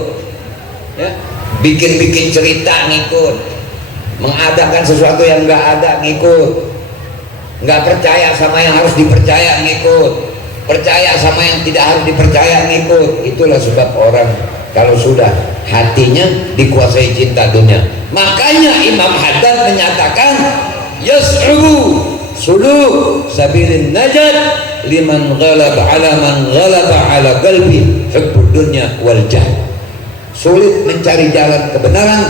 ya, bikin-bikin cerita ngikut, mengadakan sesuatu yang nggak ada ngikut, nggak percaya sama yang harus dipercaya ngikut, percaya sama yang tidak harus dipercaya ngikut. Itulah sebab orang kalau sudah hatinya dikuasai cinta dunia. Makanya Imam Haddad menyatakan yas'ubu suluk sabilin najat liman ghalaba ala man ghalaba ala qalbi hubbud dunya wal jahl. Sulit mencari jalan kebenaran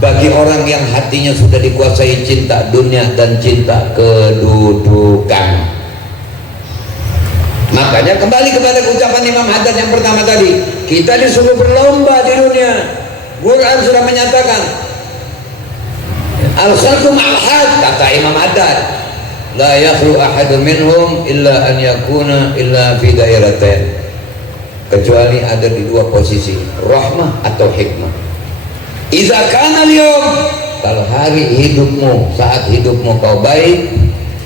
bagi orang yang hatinya sudah dikuasai cinta dunia dan cinta kedudukan. Makanya kembali kepada ucapan Imam Haddad yang pertama tadi, kita disuruh berlomba di dunia. Quran sudah menyatakan al-khalqu ma'al-had, kata Imam Haddad, la yakhlu ahadun minhum illa an yakuna illa fi dairatain, kecuali ada di dua posisi, rahmah atau hikmah. Iza kana al-yawm, kalau hari hidupmu, saat hidupmu kau baik,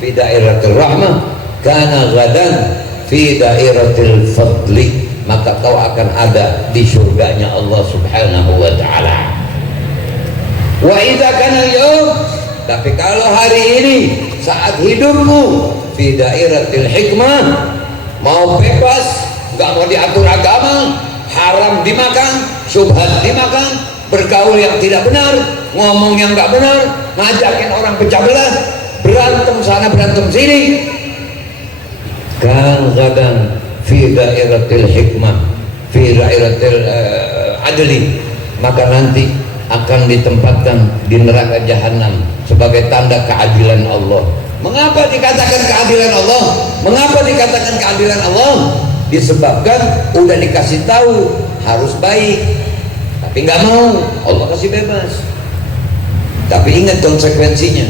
fi dairatil rahmah, kana ghadan fi dairatil fadli, maka kau akan ada di surganya Allah Subhanahu wa ta'ala. Wa idza kana al-yawm, tapi kalau hari ini saat hidupmu fi dairatil hikmah, mau bebas, enggak mau diatur agama, haram dimakan, syubhat dimakan, bergaul yang tidak benar, ngomong yang enggak benar, ngajakin orang pecah belah, berantem sana berantem sini, kan gadan fi dairatil hikmah, fi dairatil adli, maka nanti akan ditempatkan di neraka jahanam sebagai tanda keadilan Allah. Mengapa dikatakan keadilan Allah? Mengapa dikatakan keadilan Allah? Disebabkan udah dikasih tahu harus baik, tapi nggak mau, Allah kasih bebas. Tapi ingat konsekuensinya.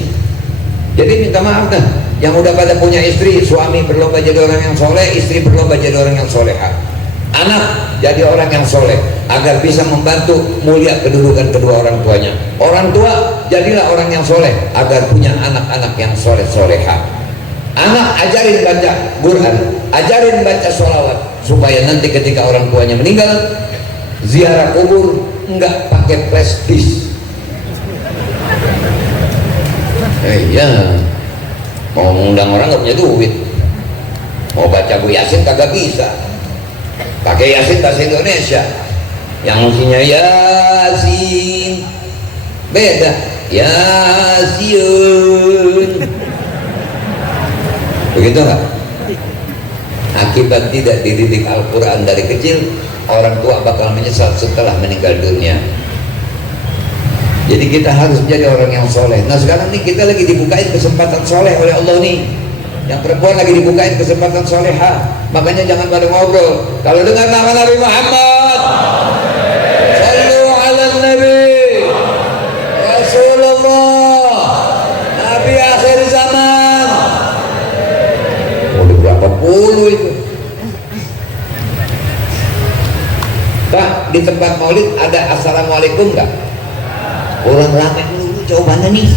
Jadi minta maaf dah, yang udah pada punya istri, suami berlomba jadi orang yang soleh, istri berlomba jadi orang yang soleha, anak jadi orang yang soleh, agar bisa membantu mulia kedudukan kedua orang tuanya. Orang tua jadilah orang yang soleh, agar punya anak-anak yang soleh-soleha. Anak ajarin baca Quran, ajarin baca sholawat, supaya nanti ketika orang tuanya meninggal, ziarah kubur enggak pakai prestis. Iya, mau mengundang orang nggak punya duit, mau baca Bu Yasin kagak bisa, pakai Yasin bahasa Indonesia yang isinya Yasin, beda Yasin, begitu nggak? Akibat tidak dididik Al-Quran dari kecil, orang tua bakal menyesal setelah meninggal dunia. Jadi kita harus menjadi orang yang soleh. Nah sekarang nih kita lagi dibukain kesempatan soleh oleh Allah nih. Yang perempuan lagi dibukain kesempatan soleha. Makanya jangan pada ngobrol. Kalau dengar nama Nabi Muhammad, sallu ala Nabi, Rasulullah, Nabi akhir zaman. Udah berapa puluh itu. Pak, di tempat maulid ada assalamualaikum nggak? Orang ramai dulu, jawabannya nih.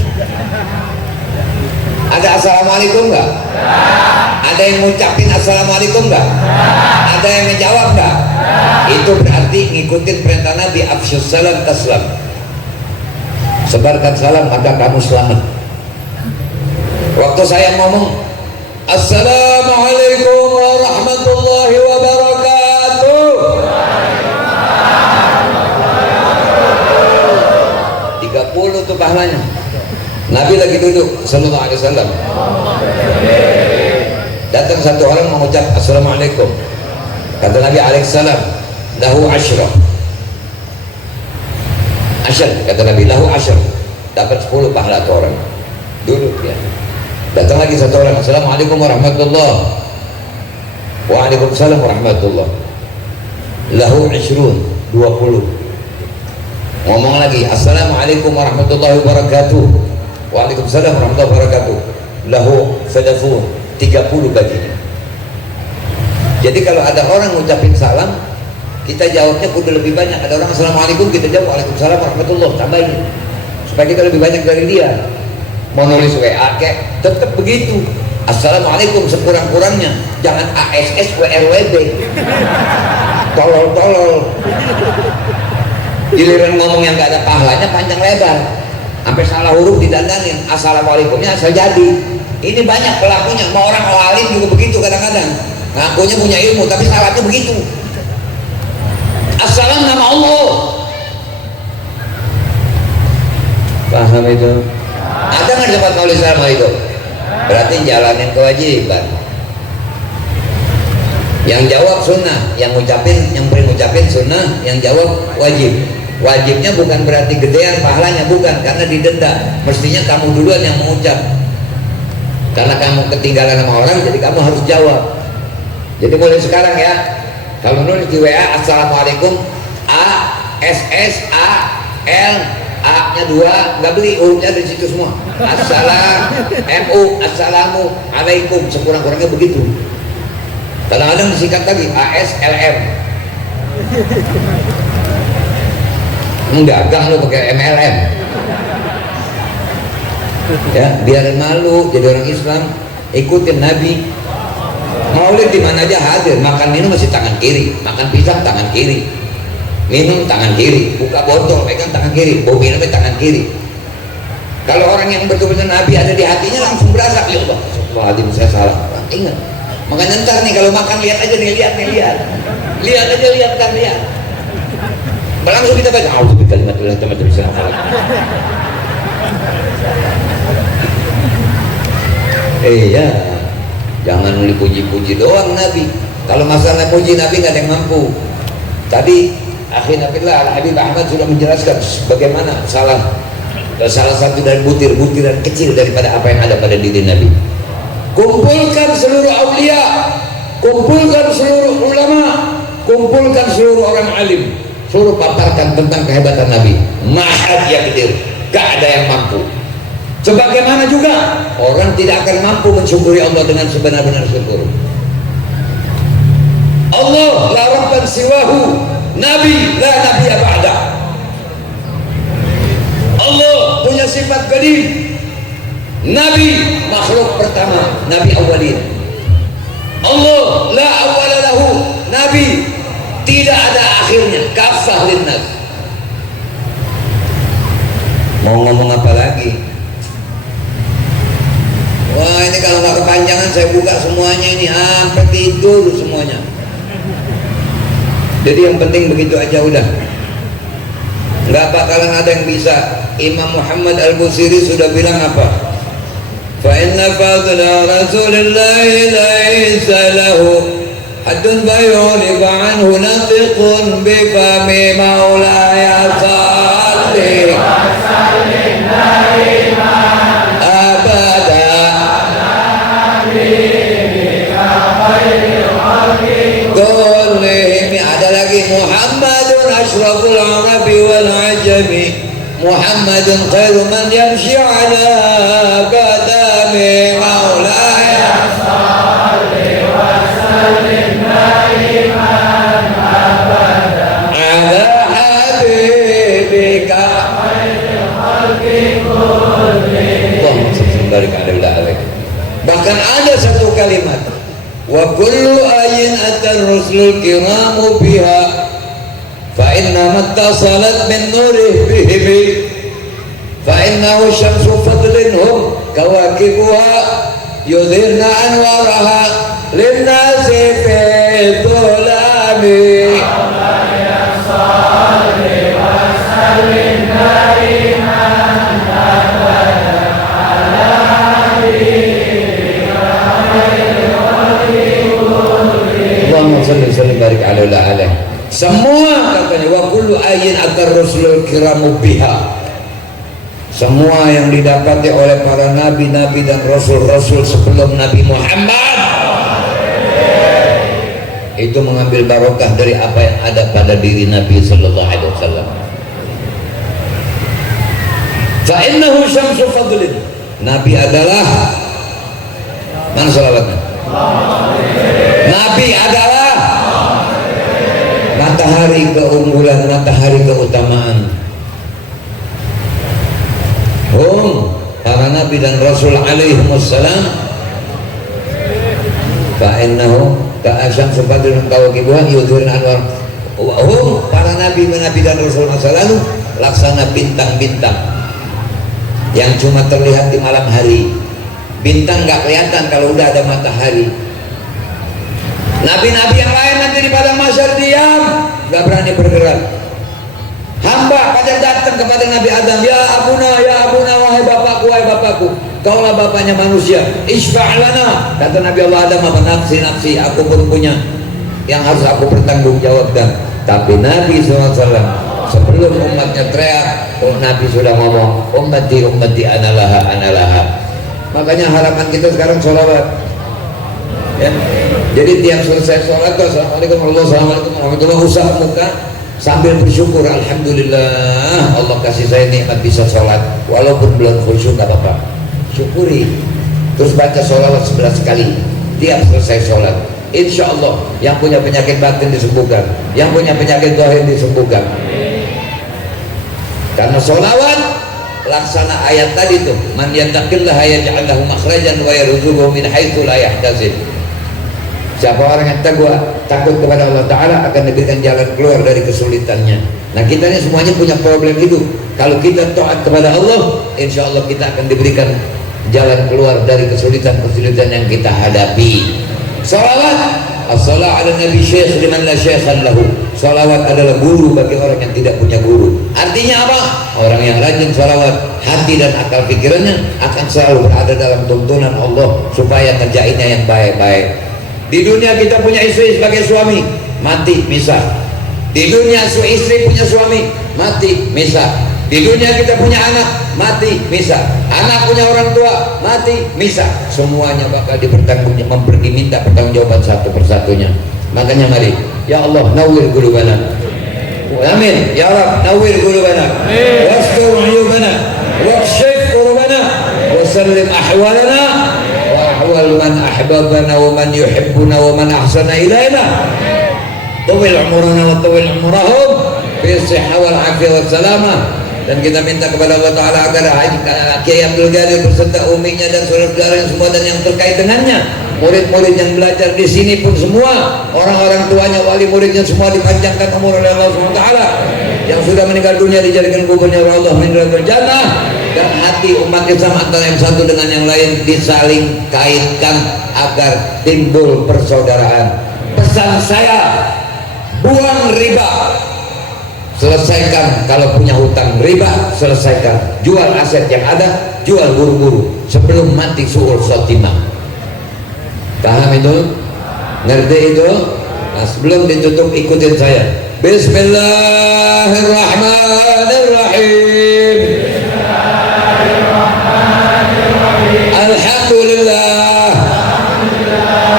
Ada assalamualaikum nggak? Ada yang ngucapin assalamualaikum nggak? Ada yang ngejawab nggak? Itu berarti ngikutin perintah Nabi, afsyus salam taslam. Sebarkan salam maka kamu selamat. Waktu saya ngomong assalamualaikum warahmatullahi wabarakatuh, 30 tuh pahalanya. Nabi lagi duduk sallallahu alaihi wasallam. Datang satu orang mengucap assalamualaikum. Kata Nabi alaihissalam, lahu asyrah. Asyar, kata Nabi, lahu asyar. Dapat 10 pahala tuh orang. Duduk ya. Datang lagi satu orang, assalamualaikum warahmatullahi. Waalaikumsalam warahmatullahi. Lahu isyrun, 20. Ngomong lagi, assalamualaikum warahmatullahi wabarakatuh. Waalaikumsalam warahmatullahi wabarakatuh. Lahu sadafun, 30 baginya. Jadi kalau ada orang ngucapin salam, kita jawabnya kudu lebih banyak. Ada orang assalamualaikum, kita jawab waalaikumsalam warahmatullahi, tambahin supaya kita lebih banyak dari dia. Mau nulis WA kayak tetap begitu, assalamualaikum sekurang-kurangnya, jangan ASS WRWB, tolol-tolol. Giliran ngomong yang gak ada pahalanya panjang lebar, sampai salah huruf didandanin, assalamualaikumnya asal jadi. Ini banyak pelakunya, mau orang alim juga begitu kadang-kadang, ngakunya punya ilmu tapi salahnya begitu. Assalam nama Allah, paham itu? Ada nggak dapat nulis sama itu? Berarti jalanin kewajiban. Yang jawab sunnah, yang beri ngucapin sunnah, yang jawab wajib. Wajibnya bukan berarti gedean pahalanya, bukan, karena didenda. Mestinya kamu duluan yang mengucap. Karena kamu ketinggalan sama orang, jadi kamu harus jawab. Jadi mulai sekarang ya, kalau nulis di WA assalamualaikum, A S S A L, A nya 2, nggak beli, hurufnya dari situ semua. Assalam, MU, assalamu alaikum, sekurang-kurangnya begitu. Kadang-kadang disingkat lagi ASLM. Enggak, gang lo pakai MLM. Ya, biar malu jadi orang Islam, ikutin Nabi. Maulid di mana aja hadir, makan minum masih tangan kiri, makan pisang tangan kiri, minum tangan kiri, buka botol pegang tangan kiri, bau minumnya tangan kiri. Kalau orang yang betul-betul Nabi ada di hatinya langsung berasa, ya Allah, astagfirullahaladzim, saya salah. Ingat, makanya ntar nih kalau makan lihat aja nih, lihat aja, ntar lihat. Langsung kita baca, auzubillahi kalimatillah tammati min syarri ma khalaq. Iya, jangan puji-puji doang Nabi. Kalau masalah puji Nabi nggak ada yang mampu. Tadi akhirnya Al-Habib Ahmad sudah menjelaskan bagaimana salah satu dari butiran kecil daripada apa yang ada pada diri Nabi. Kumpulkan seluruh aulia, kumpulkan seluruh ulama, kumpulkan seluruh orang alim, suruh paparkan tentang kehebatan Nabi. Mahad yakdir, gak ada yang mampu. Sebagaimana juga orang tidak akan mampu mensyukuri Allah dengan sebenar-benar syukur. Allah la rabban siwahu, Nabi la nabiyya ba'da. Allah punya sifat qadim. Nabi makhluk pertama, Nabi awalin. Allah la awwala lahu, Nabi tidak ada akhirnya, kafah linnas. Mau ngomong apa lagi? Wah, ini kalau nggak kepanjangan saya buka semuanya ini sampai tidur semuanya. Jadi yang penting begitu aja udah. Nggak bakalan ada yang bisa. Imam Muhammad Al-Busiri sudah bilang apa? فإن فضل رسول الله ليس له حد فيعرف عنه نطق بفم مولاي صل وسلم دائما أبدا كلهم. Ada lagi Muhammadun asyraful arabi wal ajami, Muhammadun khairu man yamshi ala qadami maulaya salli wa sallim daiman abada ala habibika khairil khalqi kullihim. Allahumma salli wa barik alaihi. kalimat wa kullu ayin atar rusulul kiramu biha fa inna mattasalat min nurih bihim fa innahu syamsu fadlin hum kawakibuha yudhirna anwaraha linnasi fi dhulami Allahumma salli sallim barik alaihi. Semua katanya wa kullu ayin atar rusulul kiramu biha, semua yang didapati oleh para nabi-nabi dan rasul-rasul sebelum Nabi Muhammad itu mengambil barokah dari apa yang ada pada diri Nabi sallallahu alaihi wasallam. Fa innahu syamsu fadlin, Nabi adalah mana salawatnya? Nabi adalah matahari keunggulan, matahari keutamaan. Para nabi dan rasul alaihimussalam fa'innahu ka'asyamsu fadlin kawakibuha yudhirna anwar. Para nabi dan rasul masa lalu laksana bintang-bintang yang cuma terlihat di malam hari. Bintang gak kelihatan kalau udah ada matahari. Nabi-nabi yang lain nanti di padang mahsyar diam, gak berani bergerak. Hamba pada datang kepada Nabi Adam, ya abuna, wahai bapakku, kaulah bapaknya manusia, isfa'lana. Kata Nabi Allah Adam, apa nafsi, aku pun punya yang harus aku pertanggungjawabkan. Tapi Nabi SAW sebelum umatnya teriak, Nabi sudah ngomong, ummati analaha. Makanya harapan kita sekarang sholawat ya. Jadi tiap selesai sholat, assalamualaikum warahmatullahi, usah muka sambil bersyukur, alhamdulillah Allah kasih saya nikmat bisa sholat walaupun belum khusyuk, gak apa-apa, syukuri. Terus baca sholawat 11 kali tiap selesai sholat. Insya Allah yang punya penyakit batin disembuhkan, yang punya penyakit zahir disembuhkan. Karena sholawat laksana ayat tadi tuh, man yattaqillaha yaj'al lahu makhrajan wa yarzuquhu min haitsu la yahtasib. Siapa orang yang takut kepada Allah Ta'ala akan diberikan jalan keluar dari kesulitannya. Nah kita ini semuanya punya problem hidup. Kalau kita taat kepada Allah, insya Allah kita akan diberikan jalan keluar dari kesulitan-kesulitan yang kita hadapi. Salawat, as-salat ala nabi syekh liman la syekhan lahu. Salawat adalah guru bagi orang yang tidak punya guru. Artinya apa? Orang yang rajin salawat, hati dan akal pikirannya akan selalu berada dalam tuntunan Allah supaya ngerjainnya yang baik-baik. Di dunia kita punya istri sebagai suami, mati misah. Di dunia istri punya suami, mati misah. Di dunia kita punya anak, mati misah. Anak punya orang tua, mati misah. Semuanya bakal diminta pertanggungjawaban satu persatunya. Makanya mari, ya Allah nawwir qulubana. Amin. Ya Rabb nawwir qulubana. Wastur uyubana. Wakshif qulubana. Wasallim ahwalana. Ahwal man ahbabana wa man yuhibbuna wa man ahsana ilaina. Tawil umurana wa tawil umurahum fi sihha wal afiyah wal salamah. Dan kita minta kepada Allah Ta'ala agar Kiai Abdul Ghadir beserta uminya dan saudara-saudara yang semua dan yang terkait dengannya, murid-murid yang belajar di sini pun semua, orang-orang tuanya, wali muridnya semua dipanjangkan umur oleh Allah SWT. Yang sudah meninggal dunia dijadikan kuburnya Allah min radil jannah. Dan hati umat Islam antara yang satu dengan yang lain disaling kaitkan agar timbul persaudaraan. Pesan saya, buang riba, selesaikan. Kalau punya hutang riba, selesaikan. Jual aset yang ada, jual buru-buru sebelum mati su'ul khotimah. Paham itu? Ngerti itu? Nah, sebelum ditutup ikutin saya. Bismillahirrahmanirrahim. Alhamdulillah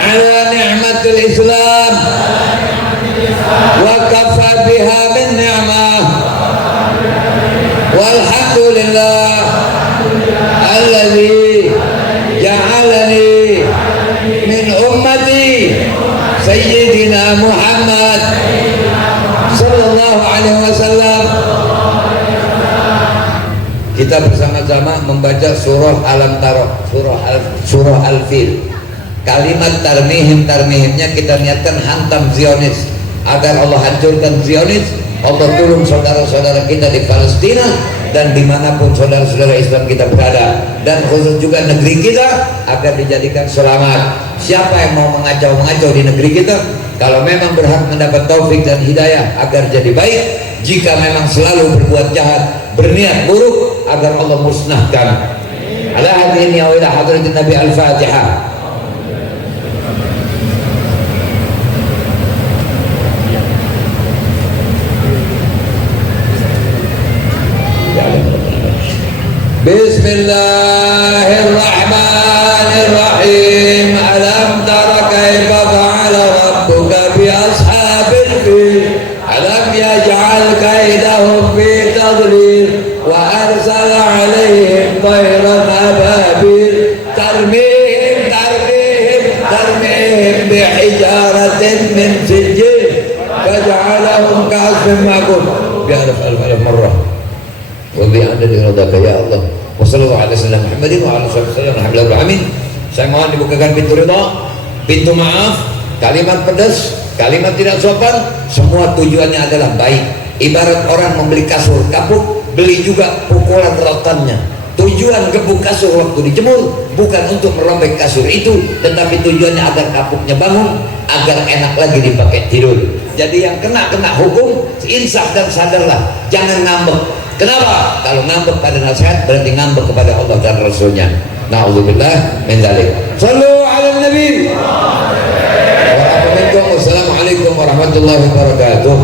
ala ni'matil Islam wa kafa biha min ni'mah. Walhamdulillah alladzi ja'alani min ummati Sayyidina Muhammad sallallahu alaihi wasallam. Kita bersama-sama membaca surah Alam Tara, surah Al-Fil. kalimat tarmihimnya kita niatkan hantam Zionis, agar Allah hancurkan Zionis. Allah tolong saudara-saudara kita di Palestina dan dimanapun saudara-saudara Islam kita berada, dan khusus juga negeri kita agar dijadikan selamat. Siapa yang mau mengacau-mengacau di negeri kita, kalau memang berhak mendapat taufik dan hidayah agar jadi baik, jika memang selalu berbuat jahat, berniat buruk, agar Allah musnahkan. Ala hadhihi wa ila hadratin Nabi al-Fatihah. Bismillahirrahmanirrahim. Alam tara kaifa fa'ala rabbuka bi ashabil fil. Alam yaj'al kaidahum fi tadlil wa arsala 'alaihim tayran ababil tarmihim bi hijaratin min sijil faj'alahum ka'asfin ma'kul. Bi'alaf alf marrah wa bi'adad radaka ya Allah. Wassallallahu ala sayyidina Muhammadin wa ala sahbihi alhamdulillah amin. Saya mohon dibukakan pintu ridha, pintu maaf, kalimat pedas, kalimat tidak sopan, semua tujuannya adalah baik. Ibarat orang membeli kasur kapuk, beli juga pukulan rotannya. Tujuan gebuk kasur waktu dijemur bukan untuk merobek kasur itu, tetapi tujuannya agar kapuknya bangun, agar enak lagi dipakai tidur. Jadi yang kena hukum, insaf dan sadarlah, jangan ngambek. Kenapa? Kalau ngambek pada nasihat berarti ngambek kepada Allah dan Rasulnya. Na'udzubillah min dzalik. Shallu 'alan nabi. Wa assalamualaikum warahmatullahi wabarakatuh.